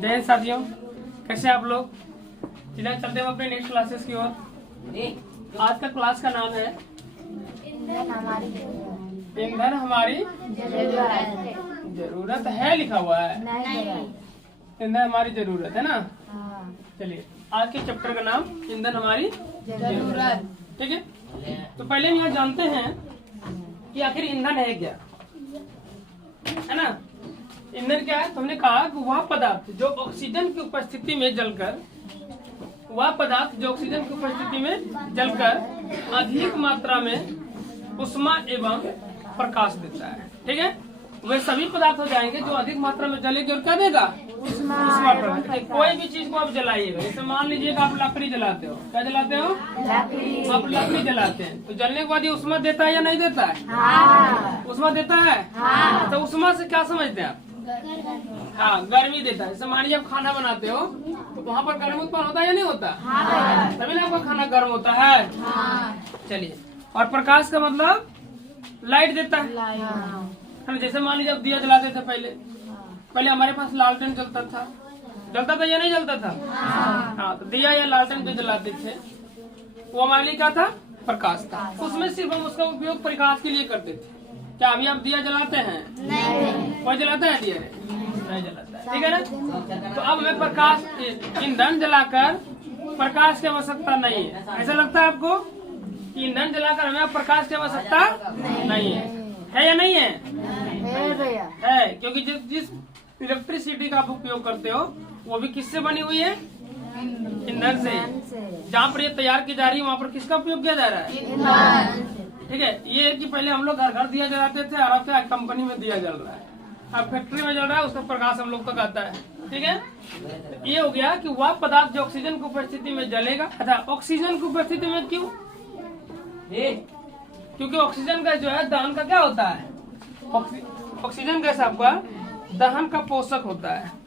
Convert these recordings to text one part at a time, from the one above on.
जय हिंद साथियों, कैसे आप लोग। चलिए चलते हैं अपने नेक्स्ट क्लासेस की ओर। आज का क्लास का नाम है ईंधन हमारी जरूरत है, लिखा हुआ है ईंधन हमारी जरूरत है ना। चलिए आज के चैप्टर का नाम ईंधन हमारी जरूरत, ठीक है। तो पहले हम यहाँ जानते हैं कि आखिर ईंधन है क्या, है ना। ईंधन क्या है, तो हमने कहा कि वह पदार्थ जो ऑक्सीजन की उपस्थिति में जलकर अधिक मात्रा में उष्मा एवं प्रकाश देता है, ठीक है। वे सभी पदार्थ हो जाएंगे जो अधिक मात्रा में जलेगी और क्या देगा, उष्मा प्रकाश। कोई भी चीज को आप जलाइएगा, जैसे मान लीजिएगा आप लकड़ी जलाते हो, क्या जलाते हो, आप लकड़ी जलाते हैं, तो जलने के बाद ये उष्मा देता है या नहीं देता है, उष्मा देता है। तो उष्मा से क्या समझते हैं आप, हाँ गर्मी देता है। जैसे मान लीजिए आप खाना बनाते हो तो वहाँ पर गर्म उत्पन्न होता है या नहीं होता, तभी ना आपका खाना गर्म होता है। चलिए, और प्रकाश का मतलब लाइट देता है। जैसे मान लीजिए आप दिया जलाते थे, पहले हमारे पास लालटेन जलता था या नहीं जलता था, हाँ। तो दिया या लालटेन जो जलाते थे वो हमारे लिए क्या था, प्रकाश था। उसमें सिर्फ हम उसका उपयोग प्रकाश के लिए करते थे। क्या अभी आप दिया जलाते हैं, नहीं। कोई जलाता है दिया, नहीं जलाता है, ठीक है ना। तो अब हमें प्रकाश ईंधन जलाकर प्रकाश की आवश्यकता नहीं है। ऐसा लगता है आपको कि ईंधन जलाकर हमें प्रकाश की आवश्यकता नहीं है या नहीं है, है। क्योंकि जिस इलेक्ट्रिसिटी का आप उपयोग करते हो वो भी किससे बनी हुई है, ईंधन से। जहाँ पर ये तैयार की जा रही है वहाँ पर किसका उपयोग किया जा रहा है, ठीक है। ये है कि पहले हम लोग घर दिया जलाते थे और अब क्या कंपनी में दिया जल रहा है, अब फैक्ट्री में जल रहा है, उसका प्रकाश हम लोग तक आता है, ठीक है। ये हो गया कि वह पदार्थ जो ऑक्सीजन की उपस्थिति में जलेगा। अच्छा, ऑक्सीजन की उपस्थिति में क्यों, क्योंकि ऑक्सीजन का जो है दहन का क्या होता है, ऑक्सीजन गैस आपका दहन का पोषक होता है।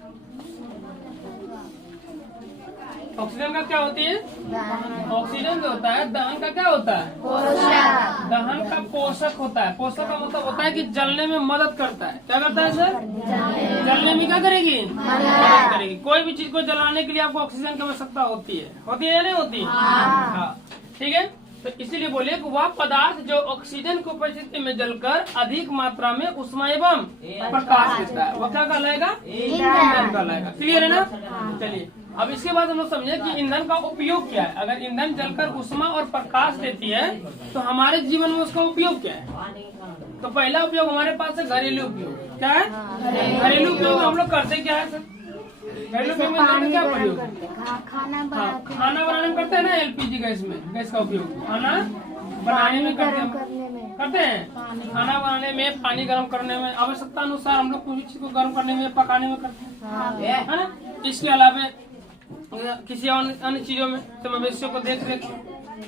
ऑक्सीजन का क्या होती है, ऑक्सीजन जो होता है दहन का क्या होता है, दहन का पोषक होता है। पोषक का मतलब होता है कि जलने में मदद करता है। क्या करता है सर, जलने में क्या करेगी, मदद करेगी। कोई भी चीज को जलाने के लिए आपको ऑक्सीजन की आवश्यकता होती है या नहीं होती, हाँ, ठीक है। तो इसीलिए बोले कि वह पदार्थ जो ऑक्सीजन की उपस्थिति में जलकर अधिक मात्रा में उष्मा एवं प्रकाश देता है, वह क्या कहलाएगा, ईंधन कहलाएगा। क्लियर है ना। चलिए अब इसके बाद हम लोग समझे कि ईंधन का उपयोग क्या है। अगर ईंधन जलकर उष्मा और प्रकाश देती है तो हमारे जीवन में उसका उपयोग क्या है। तो पहला उपयोग हमारे पास है घरेलू उपयोग। क्या है, घरेलू उपयोग हम लोग करते क्या है सर, घरेलू उपयोग में क्या प्रयोग, खाना बनाने में करते हैं ना, एलपीजी गैस का उपयोग खाना बनाने में करते हैं। खाना बनाने में, पानी गर्म करने में, आवश्यकता अनुसार हम लोग किसी चीज को गर्म करने में, पकाने में करते हैं, है ना। इसके अलावा किसी अन्य चीजों में, तो मवेशियों को देख रेख,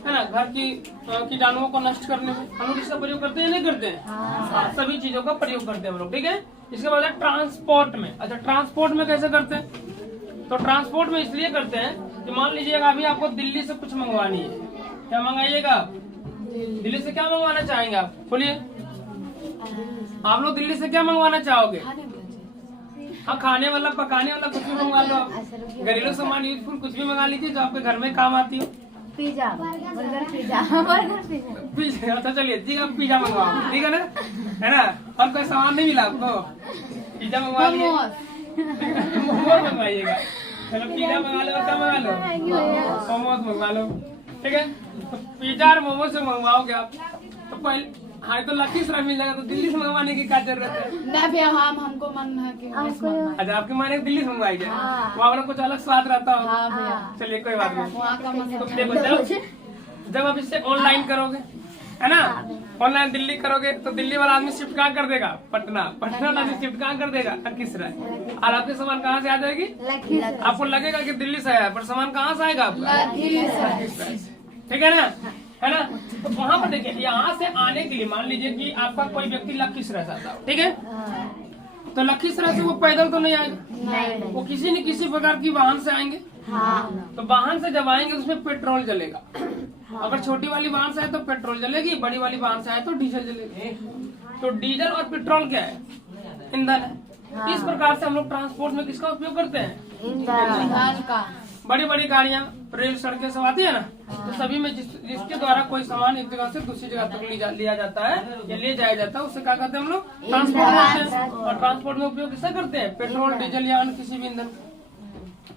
है ना, घर की कीटाणुओं को नष्ट करने में हम लोग इसका प्रयोग करते हैं, नहीं करते हैं, सभी चीजों का प्रयोग करते हैं हम लोग, ठीक है। इसके बाद ट्रांसपोर्ट में। अच्छा, ट्रांसपोर्ट में कैसे करते हैं, तो ट्रांसपोर्ट में इसलिए करते हैं कि मान लीजिएगा अभी आपको दिल्ली से कुछ मंगवानी है, क्या मंगाइएगा आप, दिल्ली से क्या मंगवाना चाहेंगे आप, बोलिए आप लोग दिल्ली से क्या मंगवाना चाहोगे, हाँ खाने वाला, पकाने वाला कुछ भी मंगवा लो आप। घरेलू सामान यूजफुल कुछ भी मंगा लीजिए जो आपके घर में काम आती हो। Pizza, burger, pizza. अच्छा चलिए ठीक है, आप पिज्जा मंगवाओ, ठीक है ना, है ना। और कोई सामान नहीं मिला आपको, पिज्जा मंगवा लिए, मोमोज मंगवाइएगा। चलो पिज्जा मंगा लो, क्या मंगा लो, मोमोज मंगवा लो, ठीक है। तो पिज्जा और मोमोज से मंगवाओगे आप तो पहले, हाँ तो लखीसराय मिल जाएगा, तो दिल्ली से मंगवाने की क्या जरूरत है। हमको मन है कि अच्छा आपके माने दिल्ली से मंगवाएंगे, वहाँ वाला कुछ अलग स्वाद रहता हो। चलिए कोई बात नहीं। तो देखो जब आप इससे ऑनलाइन करोगे, है ना, ऑनलाइन दिल्ली करोगे तो दिल्ली वाला आदमी शिफ्ट कहाँ कर देगा, पटना वाला आदमी शिफ्ट कहाँ कर देगा, लखीसराय। और आपके सामान कहाँ से आ जाएगी, आपको लगेगा कि दिल्ली से आया, पर सामान कहाँ से आएगा आपका, ठीक है ना, है ना। तो वहाँ पर देखिए, यहाँ से आने के लिए मान लीजिए कि आपका कोई व्यक्ति लखीसराय से आता हो, ठीक है, तो लखीसराय से वो पैदल तो नहीं आएगा, वो किसी न किसी प्रकार की वाहन से आएंगे। तो वाहन से जब आएंगे उसमें पेट्रोल जलेगा। अगर छोटी वाली वाहन से आए तो पेट्रोल जलेगी, बड़ी वाली वाहन से आए तो डीजल जलेगी। तो डीजल और पेट्रोल क्या है, ईंधन है। इस प्रकार से हम लोग ट्रांसपोर्ट में किसका उपयोग करते हैं? ईंधन का। बड़ी बड़ी गाड़ियाँ, रेल, सड़कें सब आती है ना, तो सभी में जिसके द्वारा कोई सामान एक जगह से दूसरी जगह तक लिया जाता है या ले जाया जाता है, उससे क्या कहते हैं हम लोग? ट्रांसपोर्ट करते हैं। और ट्रांसपोर्ट में उपयोग किसका करते हैं? पेट्रोल, डीजल या अन्य किसी भी ईंधन।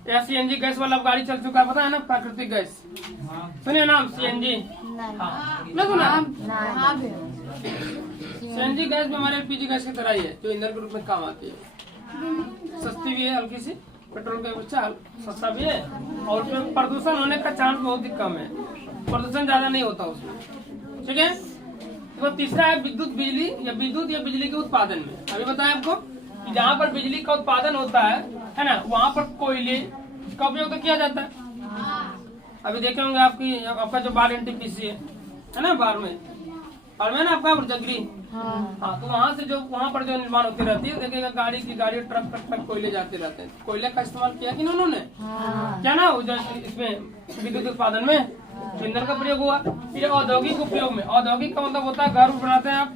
या सीएनजी गैस वाला गाड़ी चल चुका है, पता है ना, प्राकृतिक गैस, सुनिए नाम सीएनजी? हाँ, ना सुना? सीएनजी गैस भी हमारे एलपीजी गैस की तरह ही है, जो ईंधन के रूप में काम आती है। सस्ती भी है हल्की सी, पेट्रोल का बच्चा सस्ता भी है, और उसमें प्रदूषण होने का चांस बहुत ही कम है, प्रदूषण ज्यादा नहीं होता उसमें। ठीक है। तो तीसरा है विद्युत बिजली या बिजली के उत्पादन में। अभी बताया आपको कि जहाँ पर बिजली का उत्पादन होता है ना, वहाँ पर कोयले का उपयोग तो किया जाता है। अभी देखे होंगे आपका जो बार एनटीपीसी है ना, बार में ना आपका जगरी, हाँ, तो वहाँ पर जो निर्माण होती रहती है, देखिएगा गाड़ी ट्रक कोयले जाते रहते हैं। कोयले का इस्तेमाल किया कि उन्होंने क्या ना, इसमें विद्युत उत्पादन में ईंधन का प्रयोग हुआ। फिर औद्योगिक उपयोग में, औद्योगिक का मतलब होता है घर बनाते हैं आप,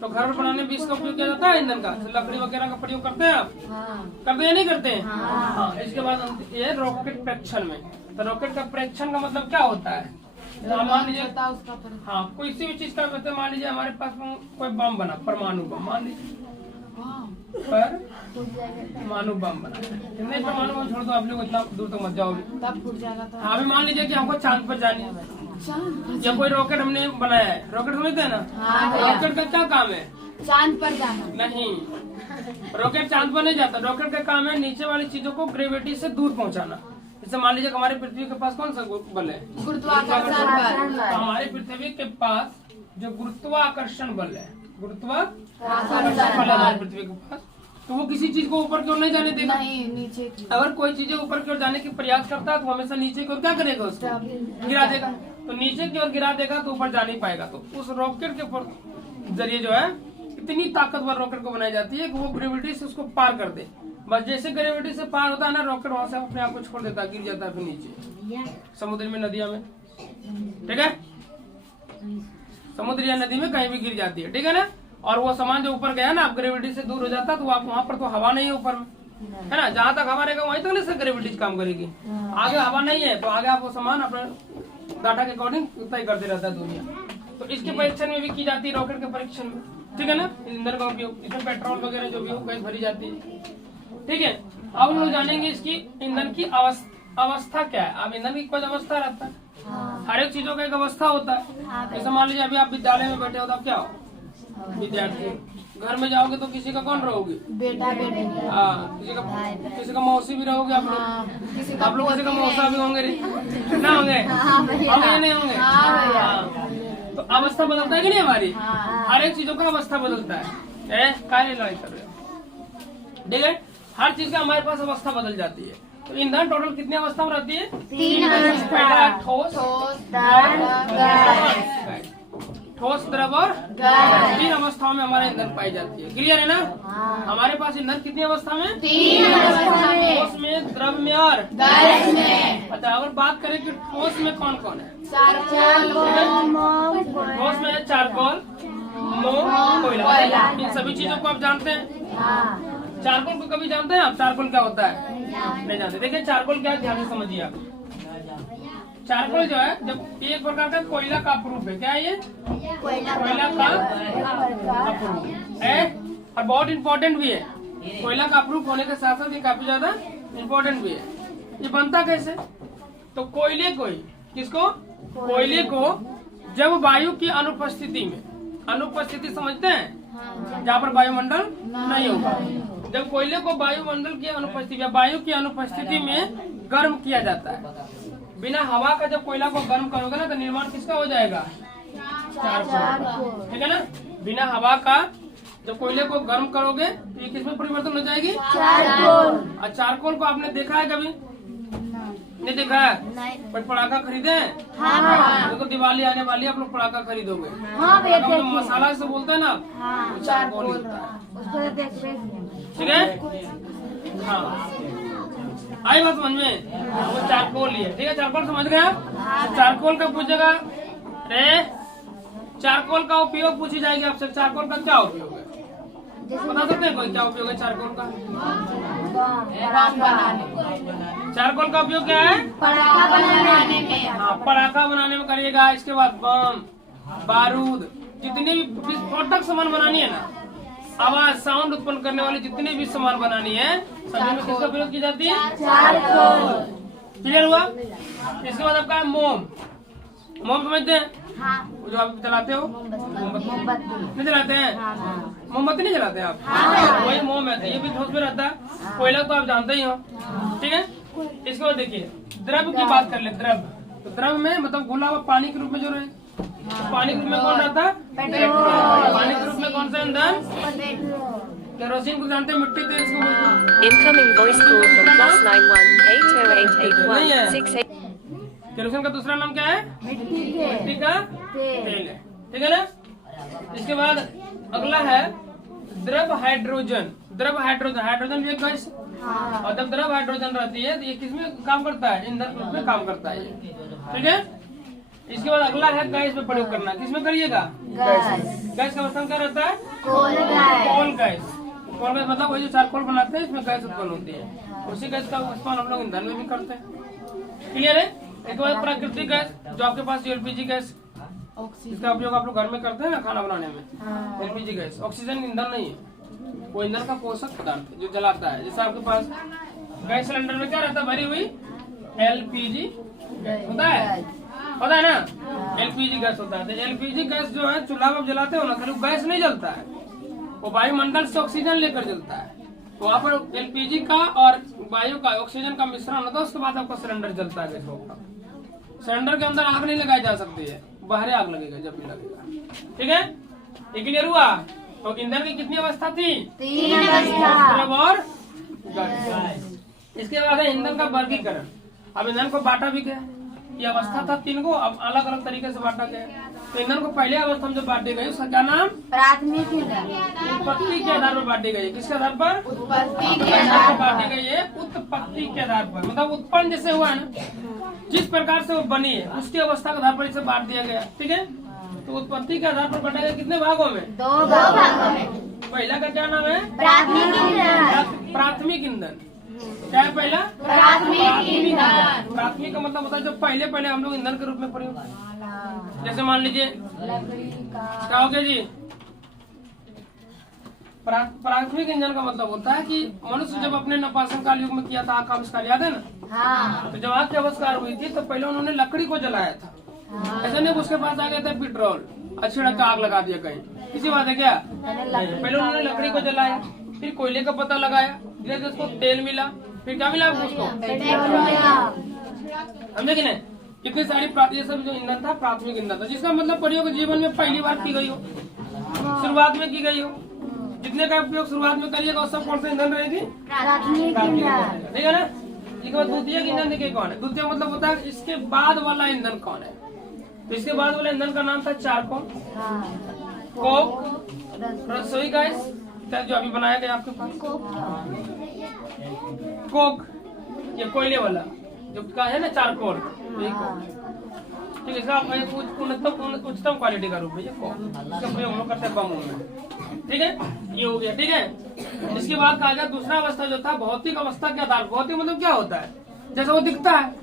तो घर बनाने में इसका उपयोग किया जाता है ईंधन का। लकड़ी वगैरह का प्रयोग करते हैं आप, करते हैं नहीं करते हैं? हाँ। इसके बाद ये रॉकेट प्रेक्षण में, तो रॉकेट का प्रेक्षण का मतलब क्या होता है? मान लीजिए, हाँ, कोई किसी भी चीज का मतलब, मान लीजिए हमारे पास कोई बम बना, परमाणु बम, मान लीजिए परमाणु बम बना, कितने परमाणु बम छोड़ दो, आप लोग इतना दूर तक मत जाओगे, तब फूट जाएगा। तो हाँ, अभी मान लीजिए कि हमको चांद पर जानी है, या कोई रॉकेट हमने बनाया है, रॉकेट समझते हैं ना? रॉकेट का क्या काम है? चांद पर जाना। नहीं, रॉकेट चांद पर नहीं जाता। रॉकेट का काम है नीचे वाली चीजों को ग्रेविटी से दूर पहुंचाना। जैसे मान लीजिए हमारे पृथ्वी के पास कौन सा बल है? गुरुत्वाकर्षण बल। तो हमारी पृथ्वी के पास जो गुरुत्वाकर्षण बल है, गुरुत्वाकर्षण बल है हमारी पृथ्वी के पास, तो वो किसी चीज को ऊपर की ओर नहीं जाने देगा। नहीं, नीचे की। अगर कोई चीजें ऊपर की ओर जाने की प्रयास करता है तो हमेशा नीचे की ओर क्या करेगा? उसको गिरा देगा। तो नीचे की ओर गिरा देगा तो ऊपर जा नहीं पाएगा। तो उस रॉकेट के जरिए जो है, इतनी ताकतवर रॉकेट को बनाई जाती है कि वो ग्रेविटी से उसको पार कर दे। बस जैसे ग्रेविटी से पार होता है ना, रॉकेट वहां से अपने आप को छोड़ देता है, गिर जाता है फिर नीचे समुद्र में, नदिया में। ठीक है, समुद्र या नदी में कहीं भी गिर जाती है, ठीक है ना। और वो सामान जो ऊपर गया ना, आप ग्रेविटी से दूर हो जाता है, तो आप वहाँ पर तो हवा नहीं है ऊपर में, है ना। जहाँ तक हवा रहेगा वहीं तक नहीं ग्रेविटी काम करेगी। आगे हवा नहीं है तो आगे आप वो सामान अपने डाटा के अकॉर्डिंग तय करते रहता है दुनिया। तो इसके परीक्षण में भी की जाती है, रॉकेट के परीक्षण में, ठीक है ना। ईंधन का उपयोग, इसमें पेट्रोल वगैरह जो भी हो, गैस भरी जाती है, ठीक है। अब हम लोग जानेंगे इसकी ईंधन की अवस्था क्या है। अब ईंधन की कोई अवस्था रहता है, हर एक चीजों का एक अवस्था होता है। जैसे मान लीजिए अभी आप विद्यालय में बैठे हो तो आप क्या हो? विद्यार्थी। घर में जाओगे तो किसी का कौन रहोगे? बेटा बेटी। हाँ, किसी का मौसी भी रहोगे आप लोग। आप लोग किसी का मौसा भी होंगे ना, होंगे? होंगे नहीं होंगे? तो अवस्था बदलता है कि नहीं हमारी? हर एक चीजों का अवस्था बदलता है। कार्य लड़ाई कर रहे हो, ठीक है। हर चीज का हमारे पास अवस्था बदल जाती है। तो ईंधन टोटल कितनी अवस्था में रहती है? 3 अवस्था। ठोस, द्रव और गैस। 3 अवस्थाओं में हमारा ईंधन पाई जाती है। क्लियर है ना? हमारे पास ईंधन कितनी अवस्था में? 3 अवस्था में। ठोस में, द्रव में और गैस में। अच्छा, अगर बात करें कि ठोस में कौन कौन है? ठोस में है चारकोल, मोम, कोयला। इन सभी चीजों को आप जानते हैं। चारकोल को कभी जानते हैं आप? चारकोल क्या होता है? नहीं जानते। देखिए चारकोल क्या है, ध्यान से समझिए आप। चारकोल जो है, जब एक प्रकार का कोयला का अपरूप है। क्या है ये? कोयला का अपरूप है, और बहुत इम्पोर्टेंट भी है। कोयला का अपरूप होने के साथ साथ ये काफी ज्यादा इम्पोर्टेंट भी है। ये बनता कैसे? तो कोयले को, किसको? कोयले को जब वायु की अनुपस्थिति में, अनुपस्थिति समझते हैं, जहाँ पर वायुमंडल नहीं होगा, जब कोयले को वायुमंडल की अनुपस्थिति या वायु की अनुपस्थिति में गर्म किया जाता है। बिना हवा का जब कोयला को गर्म करोगे ना, तो निर्माण किसका हो जाएगा? चारकोल, ठीक है ना। बिना हवा का जब कोयले को गर्म करोगे तो ये किसमें परिवर्तन हो जाएगी? चारकोल। और चारकोल को आपने देखा है कभी? नहीं देखा है? कोई पटाखा खरीदे हैं? हाँ। तो दिवाली आने वाली है, आप लोग पटाखा खरीदोगे। हाँ, मसाला से बोलते हैं ना, चारकोल होता है, ठीक है। हाँ, आई बात समझ में? वो चारकोल ही है, ठीक है। चारकोल समझ गए आप? चारकोल का पूछेगा, चारकोल का उपयोग पूछी जाएगी आपसे। चारकोल का क्या उपयोग है? बता सकते हैं कोई क्या उपयोग है चारकोल का? बम बनाने, चारकोल का उपयोग क्या है? पटाखा बनाने में। हाँ, पटाखा बनाने में करिएगा। इसके बाद बम, बारूद, जितने भी विस्फोटक सामान बनानी है ना, आवाज साउंड उत्पन्न करने वाली जितने भी सामान बनानी है, सभी में किसका प्रयोग की जाती है? चारकोल। क्लियर हुआ? इसके बाद आपका है मोम। मोम समझते हैं? हाँ। वो जो आप जलाते हो, मोमबत्ती मोमबत्ती। नहीं जलाते हैं? हाँ। मोमबत्ती नहीं जलाते आप? हाँ। वही मोम है, तो ये भी ठोस में रहता है। कोयला तो आप जानते ही हो, ठीक है। इसके बाद देखिए द्रव की बात कर ले। द्रव, तो द्रव में मतलब घुला हुआ पानी के रूप में जो रहे, तो पानी के रूप में कौन रहता है? पेट्रोल। पानी के रूप में कौन सा ईंधन? केरोसिन को जानते हैं, मिट्टी तेल इसको बोलते हैं। Incoming voice call from +91 80881 68. Kerosene का दूसरा नाम क्या है? मिट्टी के मिट्टी का तेल। तेल है, ठीक है ना। इसके बाद अगला है द्रव हाइड्रोजन। द्रव हाइड्रोजन, हाइड्रोजन भी एक गैस, हाँ। और जब द्रव हाइड्रोजन रहती है तो ये किसमें काम करता है? ईंधन के रूप में काम करता है, ठीक है। इसके बाद अगला है गैस में प्रयोग करना। किसमें करिएगा? गैस। गैस का मतलब क्या रहता है? Coal gas. Coal gas. Coal gas मतलब वही जो चारकोल बनाते हैं, इसमें गैस उत्पन्न होती है। उसी गैस का इस्तेमाल हम लोग ईंधन में भी करते हैं, क्लियर है। एक बार प्राकृतिक गैस, जो आपके पास एलपीजी गैस, इसका उपयोग आप लोग घर में करते हैं ना खाना बनाने में। हाँ। एलपीजी गैस ऑक्सीजन ईंधन नहीं है, वो ईंधन का पोषक पदार्थ है जो जलाता है। जैसे आपके पास गैस सिलेंडर में क्या रहता है? भरी हुई एलपीजी होता है, पता है ना? एलपीजी गैस होता है। तो एलपीजी गैस जो है चूल्हा में जलाते हो ना, खाली गैस नहीं जलता है, वो वायुमंडल से ऑक्सीजन लेकर जलता है। तो वहाँ पर एलपीजी का और वायु का ऑक्सीजन का मिश्रण होता है, उसके बाद आपका सिलेंडर जलता है। गैस सिलेंडर के अंदर आग नहीं लगाई जा सकती है, बाहर आग लगेगा जब भी लगेगा, ठीक है। ये क्लियर हुआ? तो ईंधन की कितनी अवस्था थी? 3 अवस्था। द्रव और गैस। इसके बाद है ईंधन का वर्गीकरण। अब ईंधन को बांटा भी गया, ये अवस्था था 3 को, अब अलग अलग तरीके से बांटा गया। तो ईंधन को पहले अवस्था में जो बांटी गई उसका क्या नाम? प्राथमिक ईंधन। उत्पत्ति के आधार पर बांटी गई। किसके आधार पर? उत्पत्ति के आधार पर। बांटी गई है उत्पत्ति के आधार पर, मतलब उत्पन्न जैसे हुआ है ना, जिस प्रकार से वो बनी है उसकी अवस्था के आधार पर इसे बांट दिया गया, ठीक है। तो उत्पत्ति के आधार पर बांटा गया कितने भागों में? 2 भागों में। पहला का क्या नाम है? प्राथमिक ईंधन। प्राथमिक ईंधन। क्या है पहला? प्राथमिक ईंधन। प्राथमिक का मतलब होता है जो पहले पहले हम लोग ईंधन के रूप में प्रयोग करते हैं। जैसे मान लीजिए लकड़ी का। क्या हो गया जी? प्राथमिक ईंधन का मतलब होता है कि मनुष्य जब अपने नपाषण काल युग में किया था, आग का आविष्कार याद है ना? हाँ। तो जब आग की आविष्कार हुई थी तो पहले उन्होंने लकड़ी को जलाया था, ऐसा नहीं उसके पास आ गया था पेट्रोल, अच्छी का आग लगा दिया कहीं, किसी बात है क्या? पहले उन्होंने लकड़ी को जलाया, फिर कोयले का पता लगाया, धीरे धीरे उसको तेल मिला, फिर क्या मिला उसको? समझे कि नहीं? कितनी सारी ये सब जो ईंधन था प्राथमिक ईंधन था, जिसका मतलब प्रयोग जीवन में पहली बार की गई हो, शुरुआत में की गई हो। जितने का उपयोग शुरुआत में करिएगा वो सब कौन सा ईंधन रहेगी? प्राथमिक ईंधन। ठीक है ना। इसके बाद द्वितीय ईंधन देखिए कौन है? द्वितीय मतलब होता है इसके बाद वाला ईंधन कौन है? तो इसके बाद वाले ईंधन का नाम था चारकोल, कोक, रसोई गैस, जो अभी बनाया गया आपके पास कोक, ये कोयले वाला जो का है ना चारकोल, ठीक है। इसका उच्चतम क्वालिटी का रूप है ये कोक, इसका प्रयोग हम लोग करते हैं बमों में, ठीक है। ये हो गया, ठीक है। इसके बाद कहा गया दूसरा अवस्था जो था भौतिक अवस्था के आधार। भौतिक मतलब क्या होता है? जैसा वो दिखता है।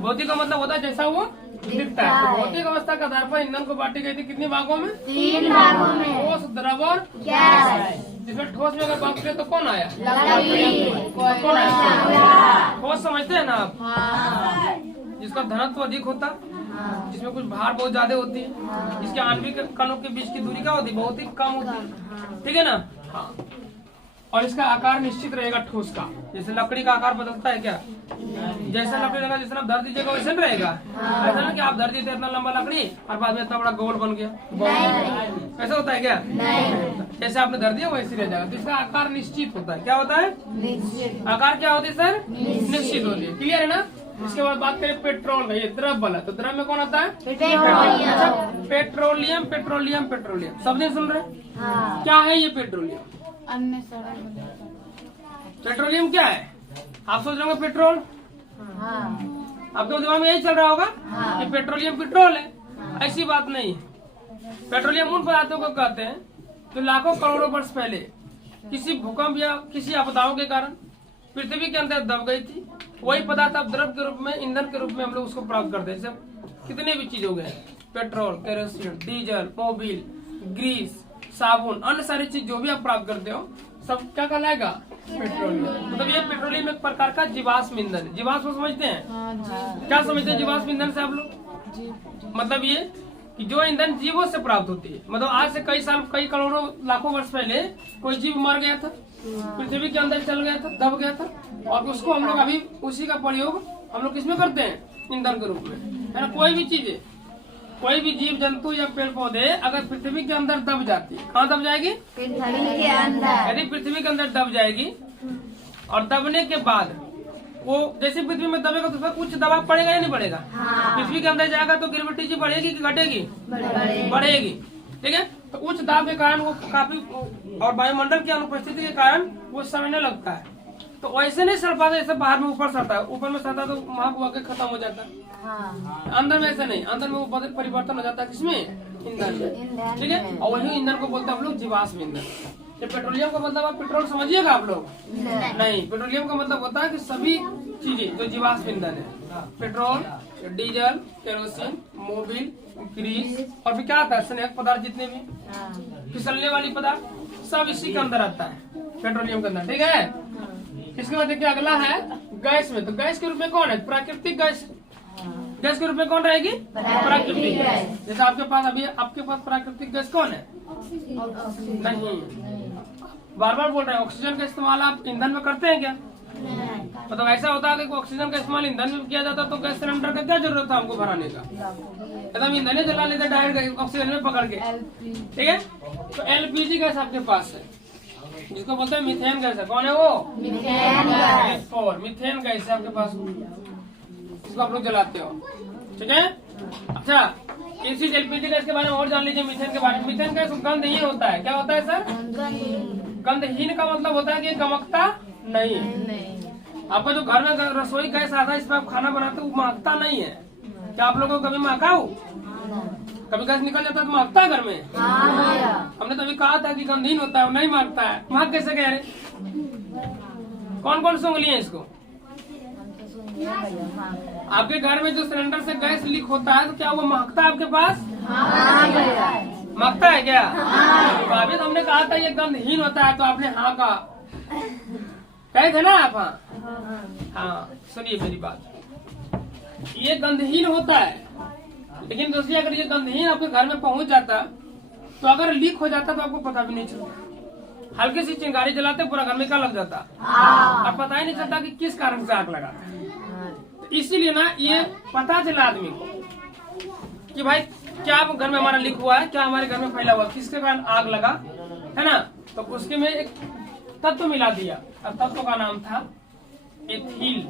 भौतिक का मतलब होता है जैसा वो दिखता है। तो भौतिक अवस्था के आधार पर ईंधन को बांटी गई थी कितने भागों में? 3 भागों में। ठोस, द्रव और गैस। जिसमें ठोस में अगर बात करें तो कौन आया? लकड़ी। कौन आया? ठोस समझते हैं ना आप? हाँ। जिसका घनत्व अधिक होता, जिसमें कुछ भार बहुत ज्यादा होती है, जिसके आणविक कणों के बीच की दूरी क्या होती है? बहुत ही कम होती है, ठीक है ना। हाँ। और इसका आकार निश्चित रहेगा ठोस का। जैसे लकड़ी का आकार बदलता है क्या? जैसा लकड़ी रहेगा, जैसे आप धर दीजिएगा वैसे नहीं रहेगा। ऐसा ना कि आप धर दीजिए इतना लंबा लकड़ी और बाद में इतना बड़ा गोल बन गया, ऐसा होता है क्या? जैसे आपने धर दिया वैसे रह जाएगा। तो इसका आकार निश्चित होता है। क्या होता है? आकार क्या होती है सर? निश्चित होती है। क्लियर है ना। इसके बाद बात करें पेट्रोल, ये द्रव वाला। तो द्रव में कौन आता है? पेट्रोलियम। पेट्रोलियम पेट्रोलियम सब नहीं सुन रहे? क्या है ये पेट्रोलियम? अन्य पेट्रोलियम क्या है? आप सोच रहे होंगे पेट्रोल, आपके दिमाग में यही चल रहा होगा कि पेट्रोलियम पेट्रोल है। ऐसी बात नहीं है। पेट्रोलियम उन पदार्थों को कहते हैं जो लाखों करोड़ों वर्ष पहले किसी भूकंप या किसी आपदाओं के कारण पृथ्वी के अंदर दब गई थी, वही पदार्थ अब द्रव के रूप में, ईंधन के रूप में हम लोग उसको प्राप्त करते हैं। जैसे कितने भी चीज हो गए, petrol, kerosene, diesel, mobil, grease, साबुन, अन्य सारी चीज जो भी आप प्राप्त करते हो सब क्या कहलाएगा? पेट्रोलियम। मतलब ये पेट्रोलियम एक प्रकार का जीवाश्म ईंधन है। जीवाश्म समझते हैं? क्या समझते हैं जीवाश्म ईंधन से आप लोग? मतलब ये कि जो ईंधन जीवों से प्राप्त होती है। मतलब आज से कई साल, कई करोड़ों, लाखों वर्ष पहले कोई जीव मर गया था, पृथ्वी के अंदर चल गया था, दब गया था, और उसको हम लोग अभी उसी का प्रयोग हम लोग किसमें करते हैं? ईंधन के रूप में, है ना। कोई भी चीज है, कोई भी जीव जंतु या पेड़ पौधे अगर पृथ्वी के अंदर दब जाती है, कहाँ दब जाएगी? पृथ्वी के अंदर। यदि पृथ्वी के अंदर दब जाएगी और दबने के बाद वो जैसे पृथ्वी में दबेगा तो उसका कुछ दबाव पड़ेगा या नहीं पड़ेगा? पृथ्वी के अंदर जाएगा तो ग्रेविटी जी बढ़ेगी कि घटेगी? बढ़ेगी। ठीक है, तो उच्च दाब के कारण वो काफी, और वायुमंडल की अनुपस्थिति के कारण वो सड़ने लगता है। तो वैसे नहीं सड़ पाता जैसे बाहर में ऊपर सड़ता है, ऊपर में सड़ता तो वहाँ हुआ के खत्म हो जाता है। अंदर में ऐसे नहीं, अंदर में वो परिवर्तन हो जाता है किसमें? ईंधन में। ठीक है, और वही ईंधन को बोलते हैं हम लोग जीवाश्म ईंधन। ये पेट्रोलियम का मतलब आप पेट्रोल समझिएगा आप लोग? नहीं, पेट्रोलियम का मतलब होता है कि सभी चीजें जो जीवाश्म ईंधन है, petrol, diesel, kerosene, mobil, grease, और भी क्या आता है, स्नेहक पदार्थ जितने भी फिसलने वाली पदार्थ, सब इसी के अंदर आता है, पेट्रोलियम के अंदर। ठीक है, इसके बाद देखिए अगला है गैस में। तो गैस के रूप में कौन है? प्राकृतिक गैस। गैस के रूप में कौन रहेगी? प्राकृतिक गैस। जैसे आपके पास अभी, आपके पास प्राकृतिक गैस कौन है? नहीं, बार बार बोल रहे हैं, ऑक्सीजन का इस्तेमाल आप ईंधन में करते हैं क्या? मतलब ऐसा होता है कि ऑक्सीजन का इस्तेमाल ईंधन में किया जाता तो गैस सिलेंडर का क्या जरूरत था हमको भराने का? एकदम ईंधन जला लेते डायरेक्ट ऑक्सीजन में पकड़ के। ठीक है, तो एलपीजी गैस आपके पास है, जिसको बोलते हैं मीथेन गैस है। कौन है वो? मीथेन गैस है आपके पास, इसको आप लोग जलाते हो। ठीक है, अच्छा इसी एलपीजी गैस के बारे में और जान लीजिए, मीथेन के बारे में। मीथेन गैस गंधहीन होता है। क्या होता है सर? गंधहीन का मतलब होता है कि गमकता नहीं है। आपका जो घर में रसोई गैस आता है, इस पर आप खाना बनाते हो, वो महकता नहीं है। क्या आप लोगों को कभी महका हो? कभी गैस निकल जाता है तो महकता है घर में? हमने तो अभी कहा था कि गंधहीन होता है, नहीं महकता है। महक कैसे कह रहे? कौन कौन सूंघ लिए इसको? आपके घर में जो सिलेंडर से गैस लीक होता है तो क्या वो महकता है आपके पास? महकता है क्या? तो अभी तो हमने कहा था ये गंधहीन होता है, तो आपने हाँ कहा, कहे थे ना आप? हाँ, सुनिए मेरी बात, ये गंधहीन होता है, लेकिन दूसरी अगर ये गंधहीन आपके घर में पहुंच जाता तो अगर लीक हो जाता तो आपको पता भी नहीं चलता। हल्की सी चिंगारी जलाते पूरा घर में क्या लग जाता, और पता ही नहीं चलता कि किस कारण से आग लगा। इसीलिए ना ये पता चला आदमी को कि भाई क्या घर में हमारा लीक हुआ है, क्या हमारे घर में फैला हुआ, किसके कारण आग लगा, है ना। तो उसके में एक तत्व मिला दिया, और तत्व का नाम था एथिल।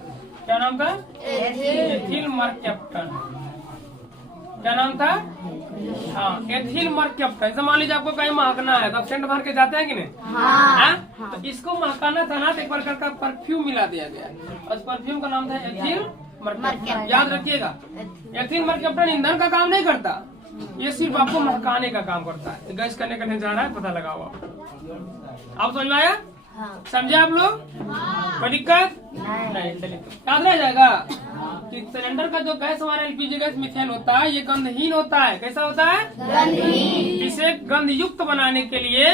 क्या नाम था? एथिल मर्क्याप्टन। क्या नाम था? हाँ, एथिल मर्क्याप्टन। जैसे मान लीजिए आपको कहीं महकना है तो आप सेंट भर के जाते हैं कि नहीं? हाँ। तो इसको महकाना था ना, तो एक प्रकार का परफ्यूम मिला दिया गया, और परफ्यूम का नाम था एथिल मर्क्याप्टन। याद रखिएगा, एथिल मर्क्याप्टन ईंधन का काम नहीं करता, ये सिर्फ आपको महकाने का काम करता है। गैस करने का नहीं जा रहा है, पता लगाओ आप समझ में आया? समझे आप लोग? कोई दिक्कत नहीं? चलिए याद रह जाएगा कि सिलेंडर का जो गैस हमारा एलपीजी गैस मीथेन होता है, ये गंधहीन होता है। कैसा होता है? गंधहीन। इसे गंध युक्त बनाने के लिए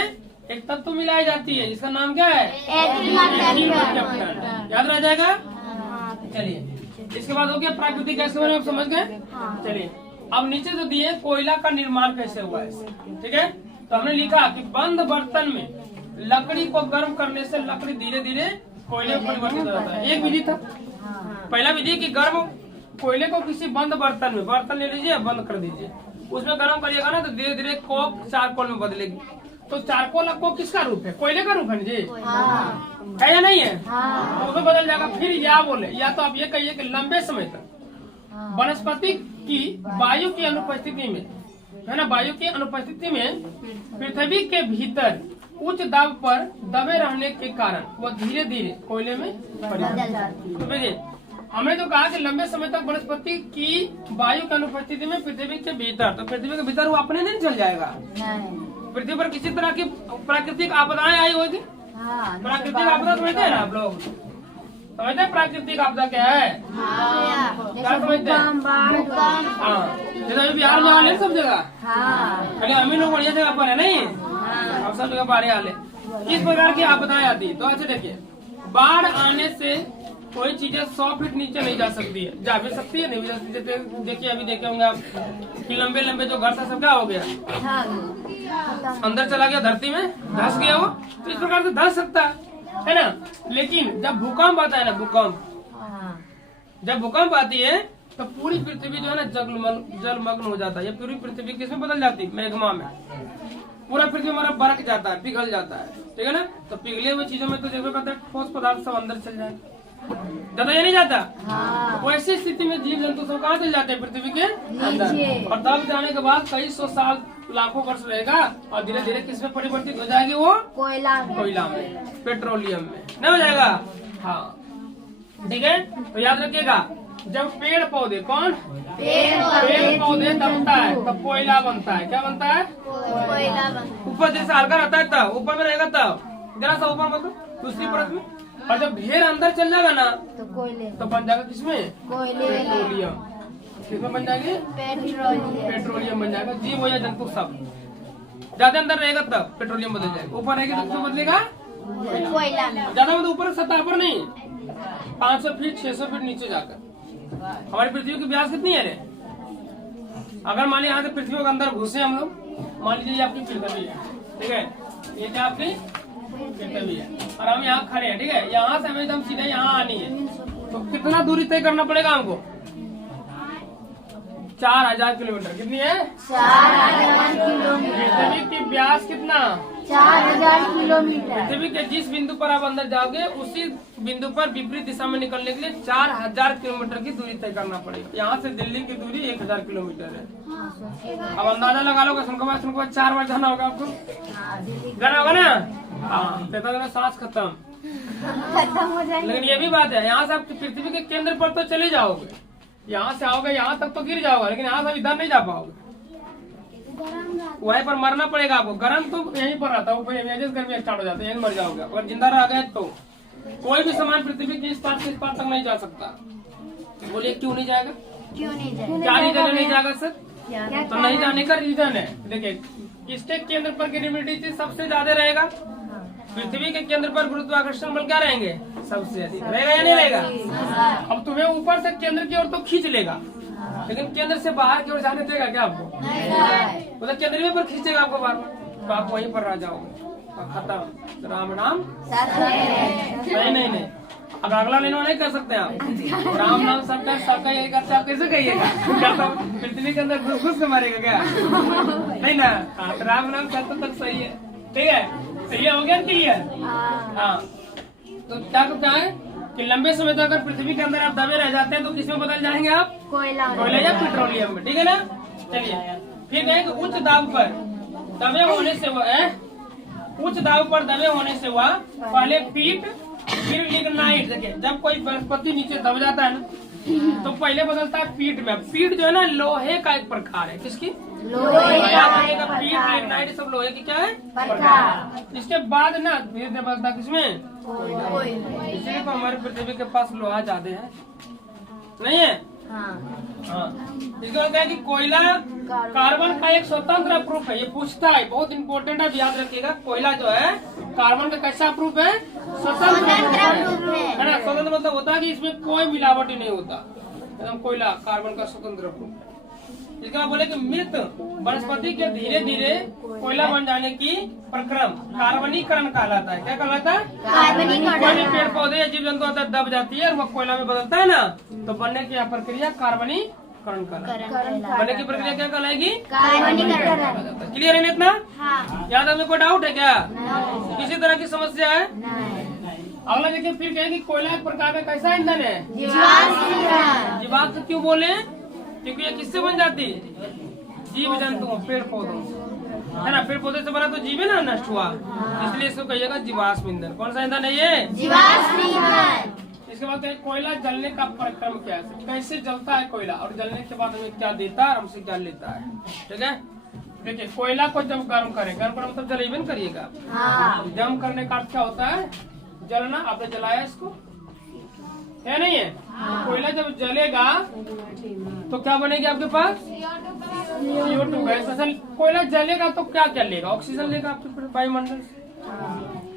एक तत्व मिलाई जाती है, जिसका नाम क्या है? एथिल मर्क्याप्टन। याद रह जाएगा? चलिए, इसके बाद हो गया प्राकृतिक गैस के बारे में आप समझ गए। चलिए अब नीचे जो दिए कोयला का निर्माण कैसे हुआ है, ठीक है। तो हमने लिखा कि बंद बर्तन में लकड़ी को गर्म करने से लकड़ी धीरे धीरे कोयले में परिवर्तित हो जाता है। एक विधि था, पहला विधि कि गर्म कोयले को किसी बंद बर्तन में, बर्तन ले लीजिए बंद कर दीजिए, उसमें गर्म करिएगा ना तो धीरे धीरे कोक चारकोल में बदलेगी। तो चारकोल आपको किसका रूप है? कोयले का रूप है जी, है या नहीं है? तो उसमें बदल जाएगा। फिर या बोले, या तो आप ये कहिए कि लंबे समय तक वनस्पति की वायु की अनुपस्थिति में, है ना, वायु की अनुपस्थिति में पृथ्वी के भीतर उच्च दाब पर दबे रहने के कारण वो धीरे धीरे कोयले में परिवर्तित। तो देखिए हमने जो कहा कि लंबे समय तक वनस्पति की वायु की अनुपस्थिति में पृथ्वी के भीतर, तो पृथ्वी के भीतर वो अपने नहीं चल जाएगा। पृथ्वी पर किसी तरह की प्राकृतिक आपदाएं आई होगी, हाँ प्राकृतिक आपदा समझते हैं ना आप लोग? समझते हैं प्राकृतिक आपदा क्या है? क्या समझते हैं? हाँ, जैसे अभी बिहार में हाल है सब जगह, खाली हम ही लोग बढ़िया जगह पर है नहीं, अब सब जगह बाढ़ हाल है। किस प्रकार की आपदाएं आती है? तो अच्छा देखिए, बाढ़ आने से कोई चीजें 100 फीट नीचे नहीं जा सकती है, जा भी सकती है नहीं भी जा सकती है। देखिए अभी देखे होंगे आप कि लंबे लंबे जो घर था सब क्या हो गया, अंदर चला गया, धरती में धंस गया वो, तो इस प्रकार से धंस सकता है ना। लेकिन जब भूकंप आता है ना, जब भूकंप आती है तो पूरी पृथ्वी जो है ना जलमग्न हो जाता है। ये पूरी पृथ्वी किसमें बदल जाती है? मैग्मा में। पूरा पृथ्वी हमारा बरक जाता है, पिघल जाता है, ठीक है ना। तो पिघले हुए चीजों में तो देखो कहते हैं ठोस पदार्थ सब अंदर चल जाए, ज्यादा ये नहीं जाता। तो ऐसी स्थिति में जीव जंतु सब कहाँ चल जाते हैं? पृथ्वी के अंदर। और तब जाने के बाद कई 100 साल लाखों वर्ष रहेगा और धीरे धीरे किसमें परिवर्तित हो जाएगी? वो कोयला में, पेट्रोलियम में नहीं हो जाएगा। हाँ ठीक है, तो याद रखिएगा, जब पेड़ पौधे पेड़ पौधे दबता है तब कोयला बनता है। क्या बनता है? ऊपर जैसे हल्का रहता है तब ऊपर में रहेगा, तब जरा सा ऊपर मतलब दूसरी परत में। और जब ढेर अंदर चल जाएगा ना तो बन जाएगा किसमें? पेट्रोलियम। किसमें बन जाएगी? पेट्रोलियम बन जाएगा। जीव हो या जंतु सब ज्यादा अंदर रहेगा तब पेट्रोलियम बदल जाएगा। ऊपर रहेगी तो किसमें बदलेगा? ज्यादा मतलब ऊपर सतह पर नहीं, 500 फीट 600 फीट नीचे जाकर। हमारी पृथ्वी की व्यास कितनी है रे? अगर मान लीजिए यहाँ से पृथ्वी के अंदर घुसे हम लोग, मान लीजिए ये आपकी पृथ्वी है, ठीक है, ये क्या आपकी पृथ्वी है और हम यहाँ खड़े हैं, ठीक है। यहाँ से हमें एकदम सीधे यहाँ आनी है, तो कितना दूरी तय करना पड़ेगा हमको? 4000 किलोमीटर। कितनी है? 4000 किलोमीटर। पृथ्वी की व्यास कितना? 4000 किलोमीटर। पृथ्वी के जिस बिंदु पर आप अंदर जाओगे उसी बिंदु पर विपरीत दिशा में निकलने के लिए 4000 किलोमीटर की दूरी तय करना पड़ेगा। यहाँ से दिल्ली की दूरी 1000 किलोमीटर है। अब अंदाजा लगा लो, सुनको 4 बार जाना होगा आपको, जाना होगा ना। हाँ, तो सांस खत्म हो जाएगी। लेकिन ये भी बात है, यहाँ से आप पृथ्वी के केंद्र पर तो चले जाओगे, यहाँ से आओगे यहाँ तक तो गिर जाओगे, लेकिन यहाँ से इधर नहीं जा पाओगे, वहीं पर मरना पड़ेगा आपको। गर्म तो यहीं पर रहता है, गर्मी स्टार्ट हो जाता है, यहीं मर जाओगे। अगर जिंदा रह गए तो कोई भी सामान पृथ्वी के इस पार से इस पार तक नहीं जा सकता। बोलिए क्यों नहीं जाएगा? क्या रीजन नहीं जाएगा सर? तो नहीं जाने का रीजन है, देखिए किसके केंद्र पर ग्रेविटी सबसे ज्यादा रहेगा? पृथ्वी के केंद्र पर गुरुत्वाकर्षण बल क्या रहेंगे? सबसे अधिक रहेगा या नहीं रहेगा? अब तुम्हें ऊपर से केंद्र की ओर तो खींच लेगा, लेकिन केंद्र से बाहर की ओर जाने देगा क्या आपको? मतलब केंद्र में पर खींचेगा आपको बार बार, तो आप वहीं पर रह जाओगे, खत्म। राम नाम नहीं, अब अगला लेना नहीं कर सकते आप। राम नाम सबका यही करते, आप कैसे कहिएगा? क्या तो पृथ्वी के अंदर घुस के मारेगा क्या? नहीं ना। हाँ, तो राम नाम सब तक सही है, ठीक है, सही हो गया क्लियर। हाँ, तो क्या करता है कि लंबे समय तक अगर पृथ्वी के अंदर आप दबे रह जाते हैं तो किसमें बदल जाएंगे आप? कोयला या पेट्रोलियम में, ठीक है ना। चलिए फिर कहें कि उच्च दाब पर दबे होने से वह पहले पीट फिर लिग्नाइट। देखिए जब कोई वनस्पति नीचे दब जाता है ना तो पहले बदलता है पीट में। पीट जो है ना लोहे का एक प्रकार है। किसकी? लोहे का। पीट लिग्नाइट सब लोहे की क्या है? प्रकार। इसके बाद ना धीरे धीरे बदलता किसमें? इसलिए तो हमारी पृथ्वी के पास लोहा ज्यादा है, नहीं है? हाँ। इसका मतलब है कि कोयला कार्बन का एक स्वतंत्र प्रूफ है। ये पूछता है, बहुत इंपॉर्टेंट है, याद रखिएगा। कोयला जो है कार्बन का कैसा प्रूफ है? स्वतंत्र है ना। स्वतंत्र मतलब होता है कि इसमें कोई मिलावट ही नहीं होता, एकदम कोयला कार्बन का स्वतंत्र प्रूफ है। इसका बोले कि मृत वनस्पति के धीरे धीरे कोयला बन जाने की प्रक्रम कार्बनीकरण कहलाता है। क्या कहलाता है? कोई भी पेड़ पौधे या जीव जंतु होता है दब जाती है और वो कोयला में बदलता है ना, तो बनने की प्रक्रिया कार्बनीकरण कहलाता है। बनने की प्रक्रिया क्या कहलाएगी? कार्बनीकरण। क्लियर है इतना? याद है? कोई डाउट है क्या? किसी तरह की समस्या है? अगला देखिए, फिर कहेंगे कोयला एक प्रकार का कैसा ईंधन है? जीवाश्म। क्यों बोले? क्योंकि ये किससे बन जाती है? जीव जंतु, पेड़ पौधों से, है ना। पेड़ पौधे से बना तो जीव है ना, नष्ट हुआ, इसलिए इसको कहिएगा जीवाश्म ईंधन। कौन सा ईंधन है ये? जीवाश्म ईंधन। इसके बाद कोयला जलने का प्रक्रम क्या है, कैसे जलता है कोयला और जलने के बाद हमें क्या देता है और हमसे क्या लेता है, ठीक है। देखिए कोयला को जब गर्म करें, गर्म करना मतलब जलेबन करिएगा। जम करने का अर्थ क्या होता है? जलना। आपने जलाया इसको, है नहीं है? कोयला जब जलेगा तो क्या बनेगी आपके पास? CO2 gas. असल कोयला जलेगा तो क्या क्या लेगा? ऑक्सीजन लेगा आपके वायुमंडल से।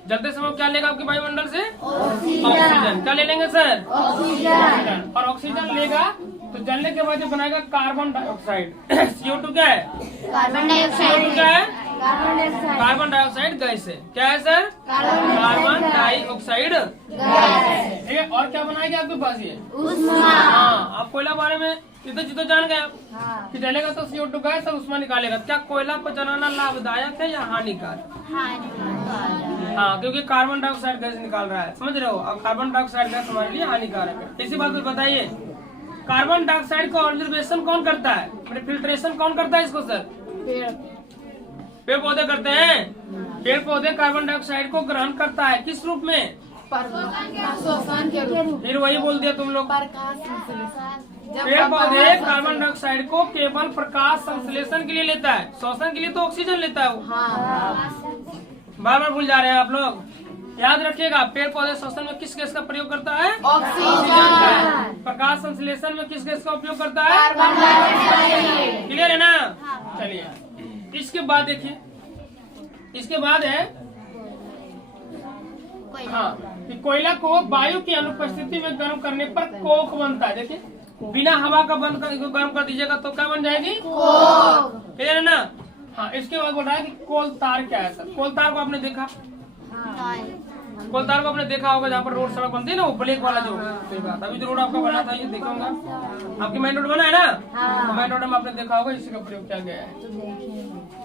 जलते समय क्या लेगा आपके वायुमंडल से? ऑक्सीजन। क्या ले लेंगे सर? ऑक्सीजन। और ऑक्सीजन लेगा तो जलने के बाद जो बनाएगा कार्बन डाइऑक्साइड। CO2 क्या है? Carbon dioxide. CO2 क्या है? कार्बन कार्बन डाइऑक्साइड गैस है। क्या है सर? Carbon dioxide gas. ठीक है। और क्या बनाएगी आपके पास ये? हाँ, आप कोयला बारे में जितना जान गए कि जलेगा तो CO2 गैस और उष्मा निकालेगा। क्या कोयला को जलाना लाभदायक है या हानिकारक? हाँ, क्योंकि कार्बन डाइऑक्साइड गैस निकाल रहा है, समझ रहे हो? और कार्बन डाइऑक्साइड गैस हमारे लिए हानिकारक है। इसी बात को बताइए, कार्बन डाइऑक्साइड का ऑब्जर्वेशन कौन करता है? फिल्ट्रेशन कौन करता है इसको सर? पेड़ पौधे करते हैं। पेड़ पौधे कार्बन डाइऑक्साइड को ग्रहण करता है किस रूप में? फिर वही बोल दिया तुम लोग। पेड़ पौधे कार्बन डाइऑक्साइड को केवल प्रकाश संश्लेषण के लिए लेता है, श्वसन के लिए तो ऑक्सीजन लेता है वो। बार बार भूल जा रहे हैं आप लोग। याद रखिएगा, पेड़ पौधे श्वसन में किस गैस का प्रयोग करता है? ऑक्सीजन। प्रकाश संश्लेषण में किस गैस का उपयोग करता है? क्लियर है ना? चलिए, इसके बाद देखिए, इसके बाद है हाँ कि कोयला को वायु की अनुपस्थिति में गर्म करने पर कोक बनता है। देखिए, बिना हवा का बंद कर गर्म कर दीजिएगा तो क्या बन जाएगी? कोक। क्लियर है ना? हाँ, इसके बाद बोल रहा है कि कोल तार क्या है सर? कोल तार को आपने देखा? कोल तार को आपने देखा होगा, जहाँ पर रोड सड़क बनती है ना, वो ब्लैक वाला जो अभी जो रोड आपका बना था, ये देखा होगा। आपकी मेन रोड बना है ना? मेन रोड में आपने देखा होगा, इसी का प्रयोग किया गया है।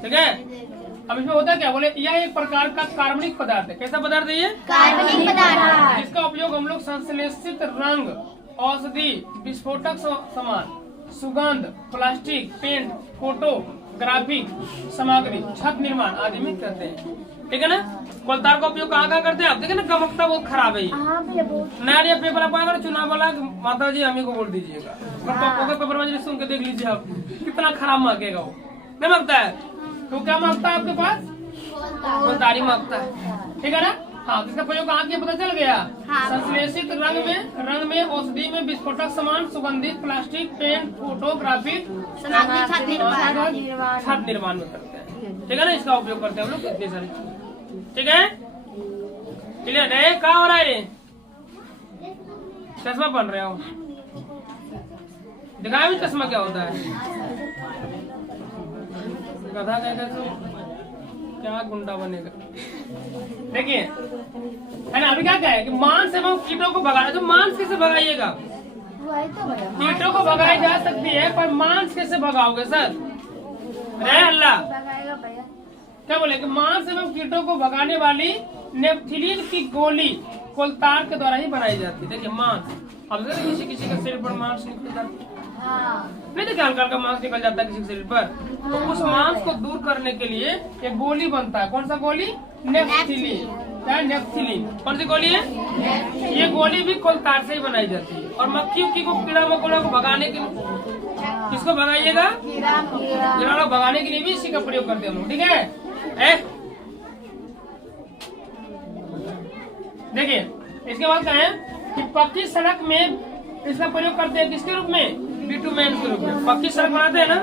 ठीक है। अब इसमें होता है क्या? बोले यह एक प्रकार का कार्बनिक पदार्थ है। कैसा पदार्थ है ये? कार्बनिक पदार्थ। जिसका उपयोग हम लोग संश्लेषित रंग, औषधि, विस्फोटक सामान, सुगंध, प्लास्टिक, पेंट, फोटोग्राफिक सामग्री, छत निर्माण आदि में करते हैं। ठीक है ना? कोल तार का उपयोग कहाँ करते हैं आप? देखिए ना, गमकता बहुत खराब है। नया पेपर आप आएगा चुनाव वाला, माता जी हमें को वोट दीजिएगा। पेपर में सुन के देख लीजिए आप, कितना खराब मांगेगा वो। नहीं मांगता है तो क्या मांगता है आपके पास? कोल तारी मांगता है। ठीक है ना? हाँ, इसका प्रयोग कहाँ किया पता चल गया? संश्लेषित रंग में औषधि में, विस्फोटक सामान, सुगंधित, प्लास्टिक, पेंट, फोटोग्राफिक, छत निर्माण में करते हैं। ठीक है ना? इसका उपयोग करते हैं हम लोग इतनी सारी। ठीक है, क्लियर है? क्या हो रहा है? चश्मा पहन रहे हो, दिखाया भी चश्मा क्या होता है? गधा कहते तो क्या गुंडा बनेगा। देखिए, है ना? अभी क्या कहे कि मांस एवं कीटों को भगाना। तो मांस कैसे भगाइएगा? कीटों को भगाई जा सकती है, पर मांस कैसे भगाओगे सर? रे अल्लाह, क्या बोले कि मांस एवं कीटों को भगाने वाली नेफ्थिलीन की गोली कोल तार के द्वारा ही बनाई जाती है। देखिए, मांस, अब किसी किसी के शरीर पर मांस निकल जाता है, नहीं देखिए, हल्का हल्का मांस निकल जाता है किसी के शरीर पर, तो उस मांस को दूर करने के लिए एक गोली बनता है। कौन सा गोली? नेफ्थिलीन। क्या है? नेफ्थिलीन। कौन सी गोली है? ये गोली भी कोल तार से ही बनाई जाती है। और मक्खी उक्की को, कीड़ा मकोड़ा को भगाने के लिए, किसको भगाइएगा? कीड़ा को भगाने के लिए भी इसी का प्रयोग करते हैं हम लोग। ठीक है? देखिए, इसके बाद क्या है कि पक्की सड़क में इसका प्रयोग करते हैं किसके रूप में? बिटुमेन के रूप में। पक्की सड़क बनाते हैं ना,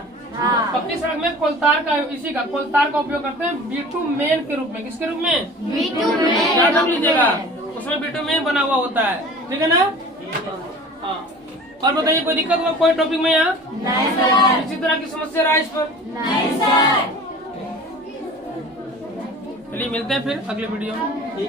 पक्की सड़क में कोलतार का, इसी का कोलतार का उपयोग करते हैं बिटुमेन के रूप में। किसके रूप में? बिटुमेन। याद रख लीजिएगा, उसमें बिटुमेन बना हुआ होता है। ठीक है ना? हाँ, और बताइए कोई दिक्कत हुआ कोई टॉपिक में यहाँ? इसी तरह की समस्या रहा इस पर? चलिए, मिलते हैं फिर अगले वीडियो में।